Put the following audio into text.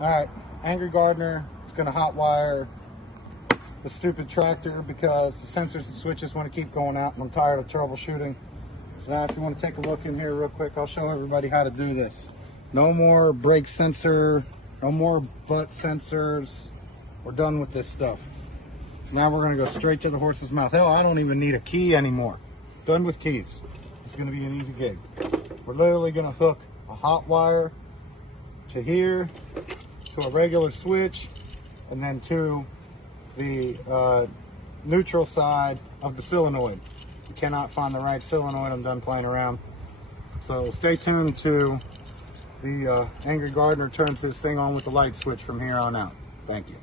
All right, Angry Gardener is going to hotwire the stupid tractor because the sensors and switches want to keep going out, and I'm tired of troubleshooting. So now if you want to take a look in here real quick, I'll show everybody how to do this. No more brake sensor, no more butt sensors. We're done with this stuff. So now we're going to go straight to the horse's mouth. Hell, I don't even need a key anymore. Done with keys. It's going to be an easy gig. We're literally going to hook a hot wire to here, to a regular switch, and then to the neutral side of the solenoid. You cannot find the right solenoid. I'm done playing around. So stay tuned to the Angry Gardener turns this thing on with the light switch from here on out. Thank you.